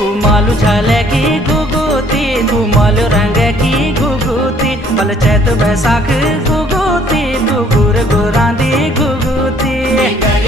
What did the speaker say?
मालू झाले की गुगुती, तू मालू रंग की गुगुती, बल चैत बैसाख गुगुती, तू गुर गुरांदी गुगुती।